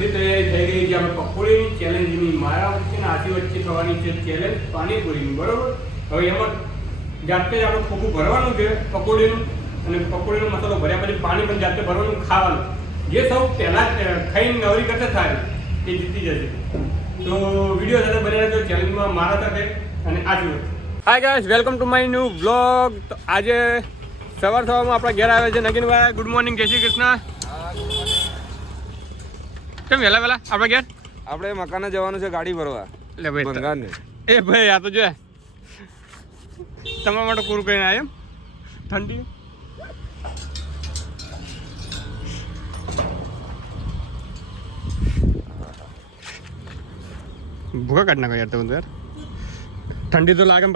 બધી તૈયારી થઈ ગઈ છે. આપણે પકોડીની ચેલેન્જની મારા વચ્ચે આથી વચ્ચે થવાની છે ચેલેન્જ પાણીપુરીની, બરાબર? હવે એમાં જાતે જ આપણે ખોખું ભરવાનું છે પકોડીનું. અને પકોડીનો મસાલો ભર્યા પછી પાણી પણ જાતે ભરવાનું ખાવાનું. જે સૌ પહેલાં ખાઈને નવરી કરતા થાય એ જીતી જશે. તો વીડિયો સાથે બની રહેજો ચેલેન્જમાં મારા સાથે અને આથી વચ્ચે hi guys welcome to my new blog આજે સવાર સવારમાં આપણા ઘેર આવે છે નગીનભાઈ. ગુડ મોર્નિંગ જય શ્રી કૃષ્ણ. કેમ વહેલા વહેલા આપણે ઘેર આપણે મકાને જવાનું છે ગાડી ભરવા. એટલે ભાઈ ભંગાને એ ભાઈ આ તો જો તમારા માટે પૂરું કરીને આવ્યા એમ? ઠંડી? ભૂખા કાઢ નાખો યાર તમે તો યાર. ઠંડી તો લાગે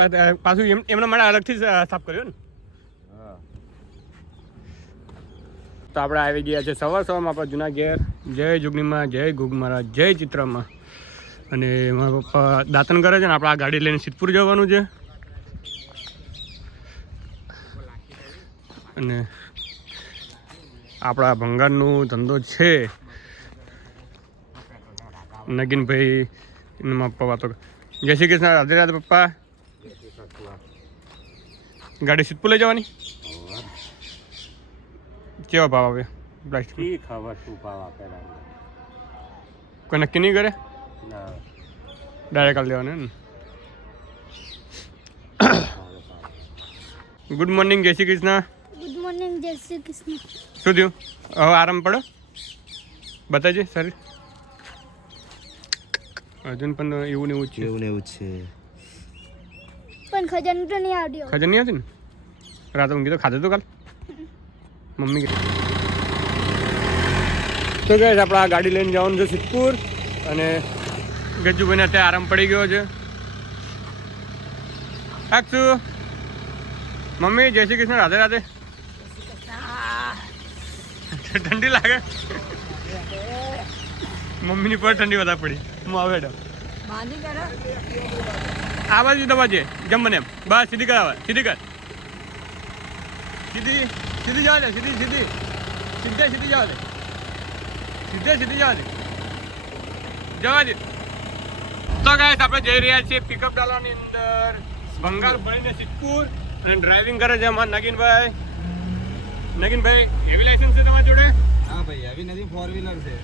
પાછું એમ એમના માટે અલગથી સાફ કર્યો ને. તો આપણે આવી ગયા છે સવાર સવારમાં આપણા જૂના ઘેર. જય જુગનીમાં જય ગુગ મહારાજ જય ચિત્રામાં. અને મારા પપ્પા દાંતન કરે છે ને આપણે આ ગાડી લઈને સિદ્ધપુર જવાનું છે. અને આપણા ભંગારનું ધંધો છે. નગીનભાઈ એમાં પપ્પા વાતો જય શ્રી કૃષ્ણ રાધે રાધે પપ્પા. ગાડી સિદ્ધપુર લઈ જવાની? કેવા ભાવ આવે? પ્લાસ્ટિક કી ખબર શું ભાવ આપે. કોઈ નક્કી નહીં કરે? ના. ડાયરેક્ટ આલ દેવાનું ને? ગુડ મોર્નિંગ જય શ્રી કૃષ્ણ. ગુડ મોર્નિંગ જય શ્રી કૃષ્ણ. શું થયું? હવે આરામ પડો? બતાજે સર અર્જુન પણ એવું ને એવું છે. એવું ને એવું છે. પણ ખજાનો તો નહીં આવડ્યો. ખબર નહીં આવતી ને? રાતે ઊંઘી તો ખાધું તો કાલ? મમ્મી કે તો કહે આપણે આ ગાડી લઈને જવાનું છે સિદ્ધપુર અને ગજુભાઈને અત્યારે આરામ પડી ગયો છે. અક્ષુ મમ્મી જય શ્રી કૃષ્ણ રાધે રાધે. ઠંડી લાગે. મમ્મીની પર ઠંડી વધારે પડી. હું આવે આ બાજુ તો બાજુ. મને એમ. બસ સીધી કર આવે સીધી કર. સીધી સીધી જવા દે. સીધી સીધી. સીધે સીધી જવા દે. સીધે સીધી જવા દે. જવા દે. તો ગાઈસ આપણે જઈ રહ્યા છીએ પિકઅપ ડાલવાની અંદર. બંગાળ ભણીને સિદ્ધપુર અને ડ્રાઇવિંગ કરે છે અમારા નગીનભાઈ. નગીનભાઈ હેવી લાઇસન્સ છે તમારી જોડે? હા ભાઈ હેવી નથી ફોર વ્હીલર છે.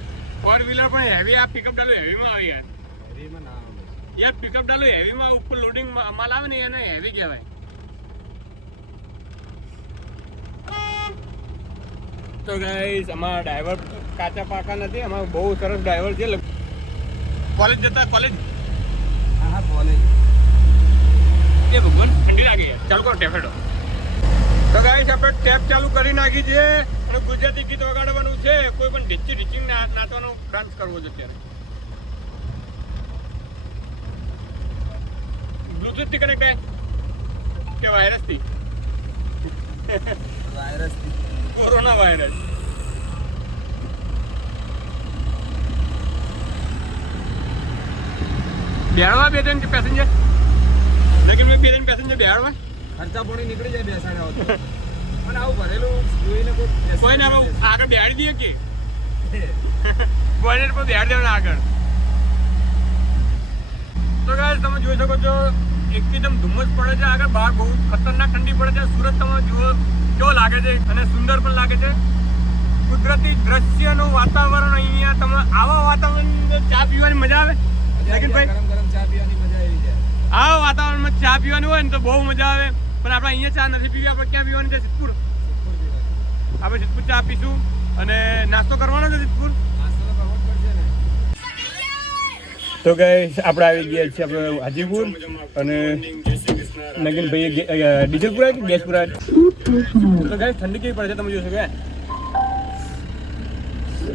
ફોર વ્હીલર પણ હેવી આ પિકઅપ ડાલો હેવીમાં આવી યાર. હેવીમાં ના આવે યાર પિકઅપ ડાલો હેવીમાં ઉપર લોડિંગ માલ આવે ને એને હેવી કહેવાય. તો ગાઈસ અમારા ડ્રાઈવર કાચા પાકા નથી અમારો બહુ સરસ ડ્રાઈવર છે. કોલેજ જતા કોલેજ? હા હા કોલેજ. એ ભગવાન ઠંડી લાગી યાર ચાલુ કરો ટેફેડો તો ગાઈસ આપણે ટેપ ચાલુ કરી નાખી છે. અને ગુજરાતી ગીત વગાડવાનું છે. કોઈ પણ ઢીચી ઢીચી નાચવાનો ડાન્સ કરવો છે અત્યારે. બ્લુટૂથથી કનેક્ટ કે વાયરસથી? વાયરસ કોરોના વાયરસ બેહાડવા બે ત્રણ પેસેન્જર મેં બે ત્રણ પેસેન્જર બેહાડવા. ખર્ચા પોણી નીકળી જાય બેસાડ્યા. પણ આવું ભરેલું જોઈને કોઈ કોઈને આપણે આગળ બેહાડી દઈએ કે? બોનેટ પર બેહાડી દેવાના આગળ. તો ગાઈસ તમે જોઈ શકો છો એકદમ ધુમ્મસ પડે છે આગળ. બહાર બહુ ખતરનાક ઠંડી પડે છે. સુરત તમે જુઓ કેવો લાગે છે? અને સુંદર પણ લાગે છે. કુદરતી દ્રશ્યનું વાતાવરણ અહીંયા તમે આવા વાતાવરણ ચા પીવાની મજા આવે? લેકિન ભાઈ ચા પીવાની મજા આવી જાય. આવા વાતાવરણમાં ચા પીવાની હોય ને તો બહુ મજા આવે. પણ આપણે અહીંયા ચા નથી પીવી આપણે ક્યાં પીવાની છે? સિદ્ધપુર. આપણે સિદ્ધપુર ચા પીશું અને નાસ્તો કરવાનો છે સિદ્ધપુર? તો કરવો જ પડશે ને. તો ગઈ આપણે આવી ગયા છીએ આપણે હાજીપુર અને નગીનભાઈ ભાઈ પુરાય કે ગેસ પુરાય તો ગઈ ઠંડી કેવી પડે છે? તમે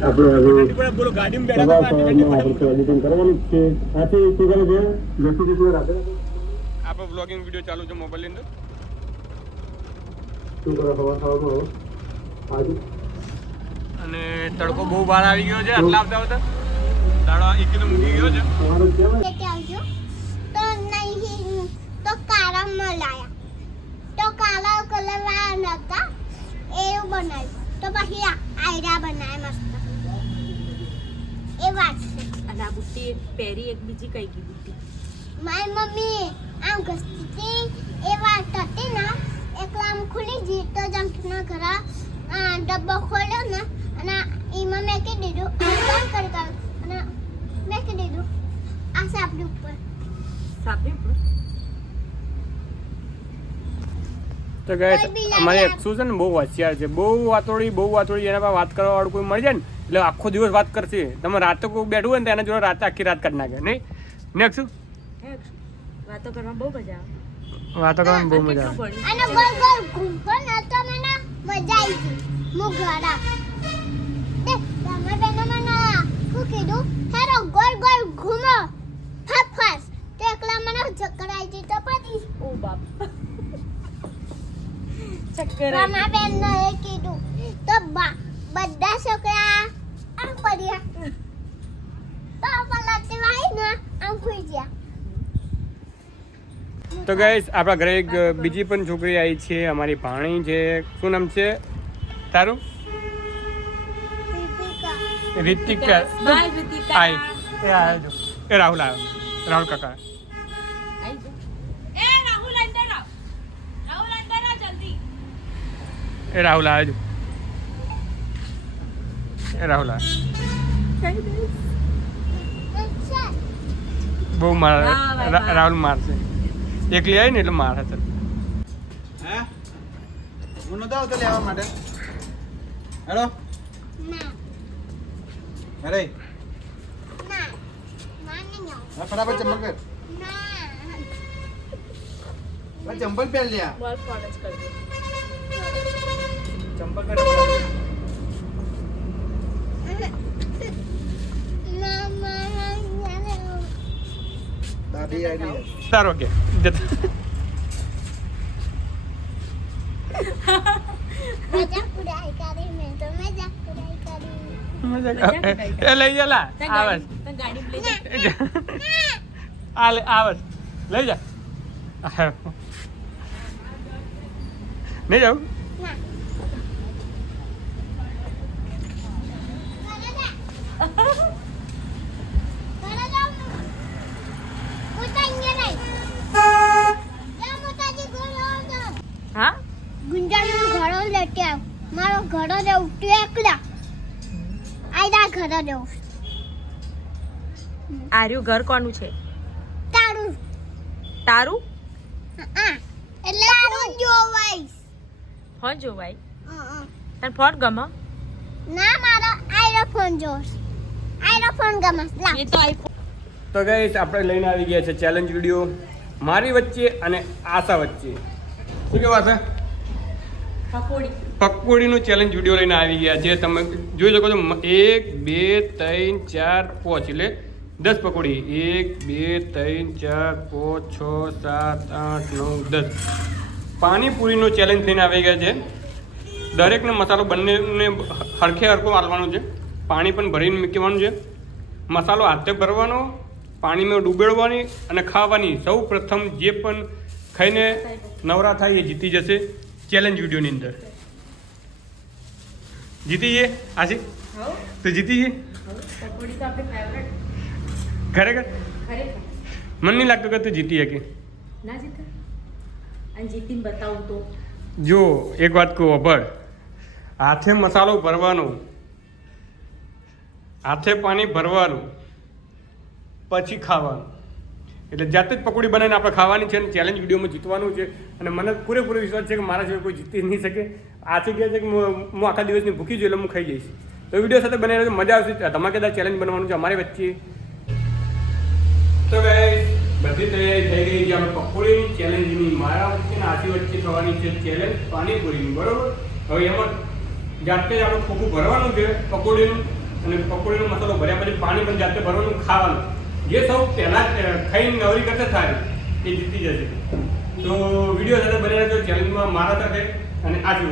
જોઈ શકો ઠંડી પડે બોલો ગાડીમાં બેઠા હતા, ઠંડી પડે. આપણો બ્લોગિંગ વીડિયો ચાલુ છે મોબાઈલની અંદર. અને તડકો બહુ બહાર આવી ગયો છે આટલા આવતા આવતા. દાડો એકદમ ઊંઘી ગયો છે. તો નહીં તો કાળા મલાયા. તો કાળા કલર વાળા નતા એવું બનાવ્યું. તો પછી આ આયરા બનાવ્યા મસ્ત. એ વાત છે. અને આ બુટ્ટી એક પહેરી એક બીજી કઈ ગઈ બુટ્ટી? મારી મમ્મી આમ ઘસતી હતી એ વાત હતી ને એકલા આમ ખુલી ગઈ તો જંખના ઘરા આ ડબ્બો ખોલ્યો ને અને એમાં મેં કહી દીધું બંધ કરી કર અને મેં કહી દીધું આ સાપડી ઉપર. સાપડી ઉપર? તો ગાય અમારે લાગે. છે ને બહુ હોશિયાર છે બહુ વાતોડી બહુ વાતોડી એના પર વાત કરવા વાળું કોઈ મળી જાય ને? એટલે આખો દિવસ વાત કરશે. તમે રાતે કોઈ બેઠું હોય ને એના જોડે રાતે આખી રાત કરી નાખે. નહીં? ને એકસુ હે અક્ષુ? વાતો કરવામાં બહુ મજા આવે. વાતો કરવાની બહુ મજા આવે અને ગોળ ગોળ ઘૂમતો ને મને મજા આવી ગઈ. હું ઘરા તે તમે બેનો મને શું કીધું હેરો ગોળ ગોળ ઘૂમો. ફાસ ફાસ તો એકલા મને ચક્કર આવી ગઈ તો પતી ઓ બાપ. ચક્કર આવી. બેન એ કીધું તો બા બધા છોકરા પડ્યા તો પલટી વાળી ને આમ ખુઈ ગયા. તો ગાઈસ આપણા ઘરે એક બીજી પણ છોકરી આવી છે અમારી ભાણી છે. શું નામ છે? તારું? રિતિકા. રીતિકા. Smile, એ રાહુલ આવ્યો. રાહુલ કાકા. એ રાહુલ અંદર આવ. રાહુલ અંદર આવ જલ્દી. એ રાહુલ આવ્યો જો. એ રાહુલ બહુ માર. રાહુલ મારશે. એકલી આવી ને એટલે મારે છે હે? હું નતો આવતો લેવા માટે. હેલો? અરે. ફટાફટ ચંપલ પહેર. ચંપલ પહેર લ્યા. ચંપલ પહેર ફટાફટ. ના મારા યાર દાદી આવી સારો કે જતા મજાક ઉડાઈ કરી મેં તો મજાક ઉડાઈ કરી મજા આવે. એ લઈ લઈ જા. નહીં જાઉં ના કરે જા કરે જા હું તો અહીંયા નહીં જા મોટાજી ઘોડો જાઓ હા ગુંજાનો ઘડો લેતે આવ મારો જવું તું એકલા. આયદા ઘરે જવું આર્યું ઘર કોનું છે? તારું. તારું? એટલે તારું જોવાઈશ ફોન જો ભાઈ હા. તને ફોન ગમે? ના મારો આયરો ફોન જોશ. આયરો ફોન ગમે. લા. એ તો આઈફોન તો ગઈસ આપણે લઈને આવી ગયા છે ચેલેન્જ વીડિયો મારી વચ્ચે અને આશા વચ્ચે. શું કેવા છે? પકોડી. પકોડીનું ચેલેન્જ વીડિયો લઈને આવી ગયા છે તમે જોઈ શકો છો એક, બે, ત્રણ, ચાર, પાંચ, એટલે દસ પકોડી. એક, બે, ત્રણ, ચાર, પાંચ, છ, સાત, આઠ, નવ, દસ. પાણીપુરીનો ચેલેન્જ લઈને આવી ગયા છે. દરેકને મસાલો બંનેને હરખે હરખો મારવાનો છે. પાણી પણ ભરીને મૂકવાનું છે. મસાલો હાથે ભરવાનો, પાણીમાં ડૂબેડવાની અને ખાવાની. સૌ પ્રથમ જે પણ ખાઈને નવરા થાય એ જીતી જશે ચેલેન્જ વિડીયોની અંદર. જીતી જઈએ આજે તો જીતી જઈએ ખરેખર? ખરેખર. મને નહીં લાગતું કે તું જીતી શકે. ના જીતા? અને જીતીને બતાવું તો. જો એક વાત કહું અભળ હાથે મસાલો ભરવાનો. હાથે પાણી ભરવાનું. પછી ખાવાનું. એટલે જાતે જ પકોડી બનાવીને આપણે ખાવાની છે અને ચેલેન્જ વિડીયોમાં જીતવાનું છે. અને મને પૂરેપૂરો વિશ્વાસ છે કે મારા સિવાય કોઈ જીતી નહીં શકે. આથી કહે છે કે હું આખા દિવસની ભૂખી છું એટલે હું ખાઈ જઈશ. તો વીડિયો સાથે બનાવી મજા આવશે. ધમાકેદાર ચેલેન્જ બનવાનું છે અમારી વચ્ચે. તો બધી તૈયારી થઈ ગઈ છે. આપણે પકોડીની ચેલેન્જની મારા વચ્ચે ને આથી વચ્ચે થવાની છે ચેલેન્જ પાણીપુરીની, બરોબર? હવે એમાં જાતે જ આપણે ખોખું ભરવાનું છે પકોડીનું. અને પકોડીનો મસાલો ભર્યા પછી પાણી પણ જાતે ભરવાનું, ખાવાનું. જે સૌ પહેલાં ખાઈને નવરી કરતા થાય એ જીતી જશે. તો વીડિયો સાથે બને રહેજો ચેલેન્જમાં મારા સાથે અને આથી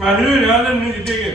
വരൂ രാവിലെ ഇട്ടേക്ക്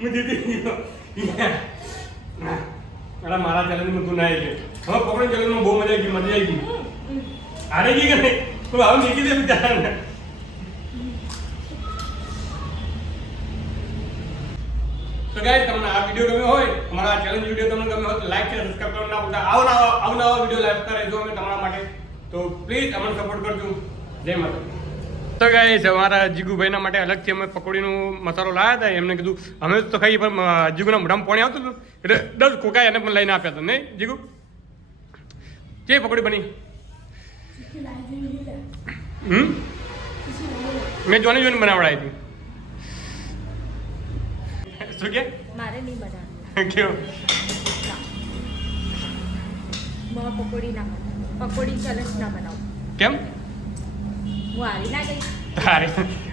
હું જીતી ગયો મારા ચેલેન્જ તું ના આવી ગયો. હવે પકડી ચેલેન્જ બહુ મજા આવી ગઈ, મજા આવી ગઈ. હારે ગઈ કે નહીં? તું આવું નીકળી દે બિચારાને તો ગાઈસ તમને આ વિડિયો ગમ્યો હોય, અમારા આ ચેલેન્જ વિડિયો તમને ગમ્યો હોય, તો લાઈક શેર સબસ્ક્રાઇબ કરવાનું ના ભૂલતા. આવો નવા આવો નવા વિડિયો લાઈવ કરે જો અમે તમારા માટે. તો પ્લીઝ અમને સપોર્ટ કરજો. જય માતા તો ગાઈસ અમારા જીગુભાઈના માટે અલગથી અમે પકોડીનો મસાલો લાવ્યા હતા. એમને કીધું અમે તો ખાઈ પણ જીગુના મોઢામાં પાણી આવતું હતું. એટલે દસ કોકા એને પણ લઈને આપ્યા હતા. નહીં જીગુ? કે પકોડી બની? હમ? મેં જોની જોઈને બનાવડાવી હતી. શું કે? મારે નહીં બનાવવું કેવું? પકોડી ના પકોડી ચલસ ના બનાવું. કેમ? હારી હારી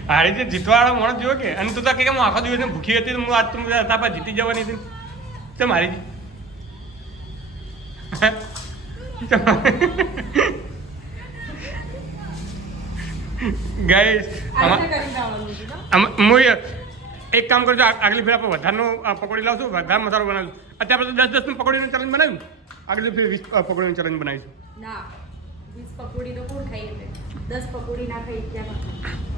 હારી જે જીતવાવાળો માણસ જોયો કે અને તું તો કે હું આખો દિવસ ભૂખી હતી તો હું આજ તું તાપા જીતી જવાની હતી. તે મારી ગાઈસ હું એક કામ કરજો આગલી ફેર આપણે વધારનો પકોડી લાવશું વધારે મસાલો બનાવીશું. અત્યારે આપણે દસ દસનું પકોડીનું ચલણ બનાવ્યું. આગલી ફેર વીસ પકોડીનું ચલણ બનાવીશું. ના. વીસ પકોડી તો કોણ ખાઈ એટલે દસ પકોડી ના ખાઈ ત્યાં